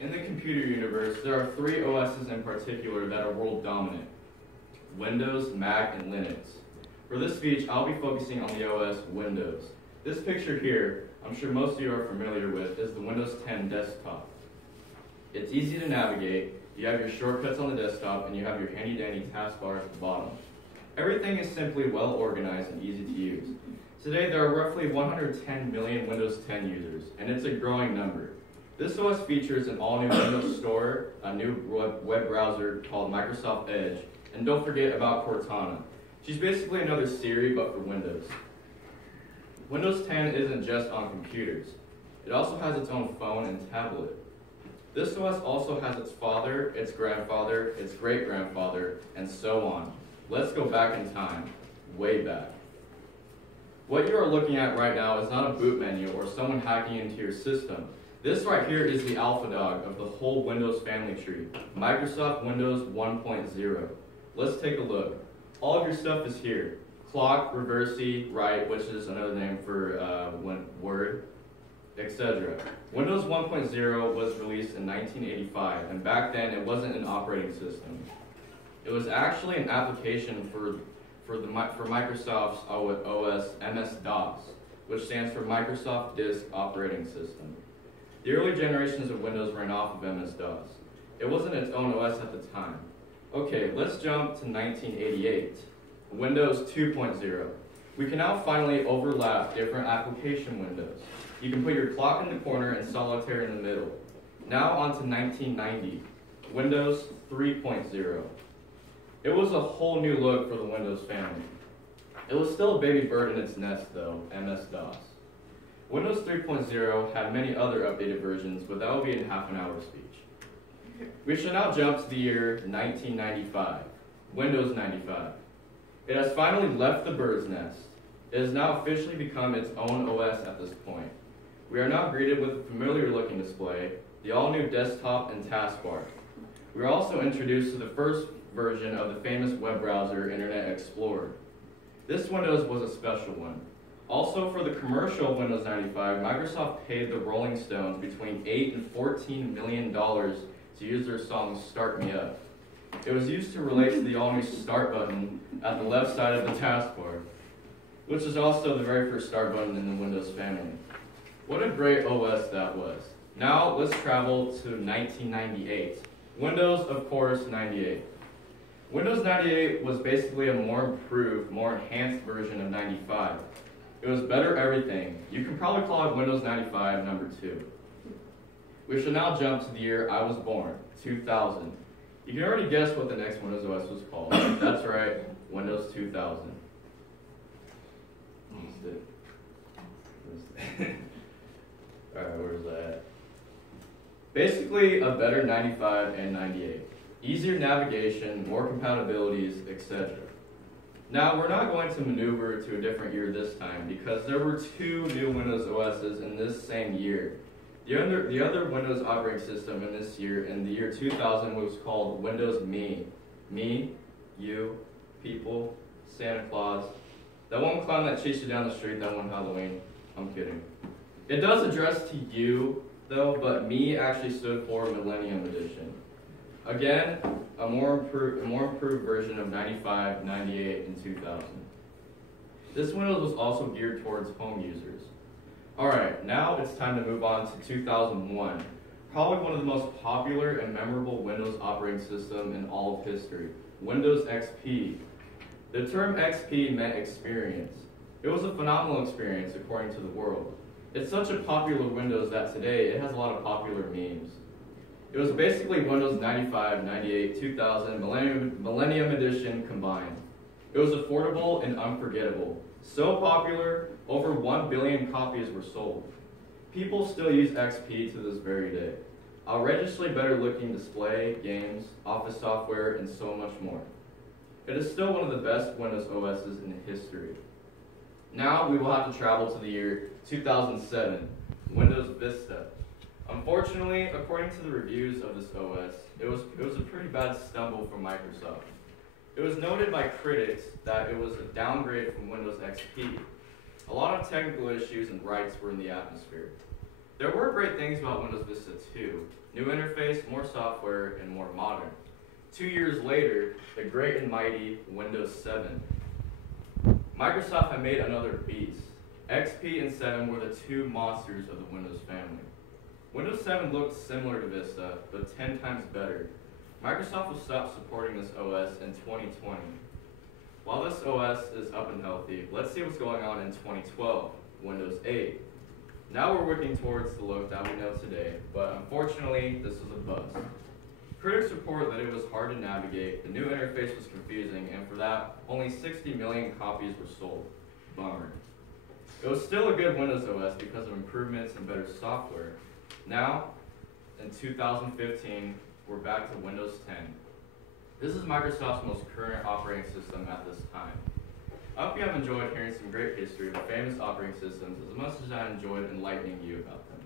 In the computer universe, there are three OSs in particular that are world dominant: Windows, Mac, and Linux. For this speech, I'll be focusing on the OS Windows. This picture here, I'm sure most of you are familiar with, is the Windows 10 desktop. It's easy to navigate, you have your shortcuts on the desktop, and you have your handy-dandy taskbar at the bottom. Everything is simply well organized and easy to use. Today, there are roughly 110 million Windows 10 users, and it's a growing number. This OS features an all-new Windows Store, a new web browser called Microsoft Edge, and don't forget about Cortana. She's basically another Siri, but for Windows. Windows 10 isn't just on computers. It also has its own phone and tablet. This OS also has its father, its grandfather, its great-grandfather, and so on. Let's go back in time, way back. What you are looking at right now is not a boot menu or someone hacking into your system. This right here is the alpha dog of the whole Windows family tree, Microsoft Windows 1.0. Let's take a look. All of your stuff is here. Clock, Reversi, Write, which is another name for Word, etc. Windows 1.0 was released in 1985, and back then it wasn't an operating system. It was actually an application for Microsoft's OS MS-DOS, which stands for Microsoft Disk Operating System. The early generations of Windows ran off of MS-DOS. It wasn't its own OS at the time. Okay, let's jump to 1988. Windows 2.0. We can now finally overlap different application windows. You can put your clock in the corner and solitaire in the middle. Now on to 1990. Windows 3.0. It was a whole new look for the Windows family. It was still a baby bird in its nest though, MS-DOS. Windows 3.0 had many other updated versions, but that will be in half an hour speech. We shall now jump to the year 1995, Windows 95. It has finally left the bird's nest. It has now officially become its own OS at this point. We are now greeted with a familiar looking display, the all-new desktop and taskbar. We are also introduced to the first version of the famous web browser, Internet Explorer. This Windows was a special one. Also, for the commercial Windows 95, Microsoft paid the Rolling Stones between $8 and $14 million to use their song Start Me Up. It was used to relate to the all-new Start button at the left side of the taskbar, which is also the very first Start button in the Windows family. What a great OS that was. Now, let's travel to 1998. Windows, of course, 98. Windows 98 was basically a more improved, more enhanced version of 95. It was better everything. You can probably call it Windows 95 number 2. We shall now jump to the year I was born, 2000. You can already guess what the next Windows OS was called. That's right, Windows 2000. Alright, where's that? Basically, a better 95 and 98. Easier navigation, more compatibilities, etc. Now, we're not going to maneuver to a different year this time because there were two new Windows OSs in this same year. The other Windows operating system in this year, in the year 2000, was called Windows Me. Me, you, people, Santa Claus. That one clown that chased you down the street that one Halloween. I'm kidding. It does address to you, though, but Me actually stood for Millennium Edition. Again, a more improved version of 95, 98, and 2000. This Windows was also geared towards home users. Alright, now it's time to move on to 2001. Probably one of the most popular and memorable Windows operating system in all of history, Windows XP. The term XP meant experience. It was a phenomenal experience according to the world. It's such a popular Windows that today it has a lot of popular memes. It was basically Windows 95, 98, 2000, Millennium Edition combined. It was affordable and unforgettable. So popular, over 1 billion copies were sold. People still use XP to this very day. Outrageously better looking display, games, office software, and so much more. It is still one of the best Windows OSs in history. Now we will have to travel to the year 2007, Windows Vista. Unfortunately, according to the reviews of this OS, it was a pretty bad stumble from Microsoft. It was noted by critics that it was a downgrade from Windows XP. A lot of technical issues and rights were in the atmosphere. There were great things about Windows Vista 2. New interface, more software, and more modern. 2 years later, the great and mighty Windows 7. Microsoft had made another beast. XP and 7 were the two monsters of the Windows family. Windows 7 looked similar to Vista, but 10 times better. Microsoft will stop supporting this OS in 2020. While this OS is up and healthy, let's see what's going on in 2012, Windows 8. Now we're working towards the look that we know today, but unfortunately, this was a bust. Critics report that it was hard to navigate, the new interface was confusing, and for that, only 60 million copies were sold. Bummer. It was still a good Windows OS because of improvements and better software. Now, in 2015, we're back to Windows 10. This is Microsoft's most current operating system at this time. I hope you have enjoyed hearing some great history of famous operating systems as much as I enjoyed enlightening you about them.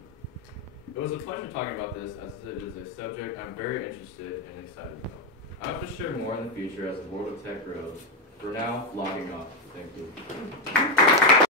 It was a pleasure talking about this as it is a subject I'm very interested and excited about. I hope to share more in the future as the world of tech grows. For now, logging off. Thank you.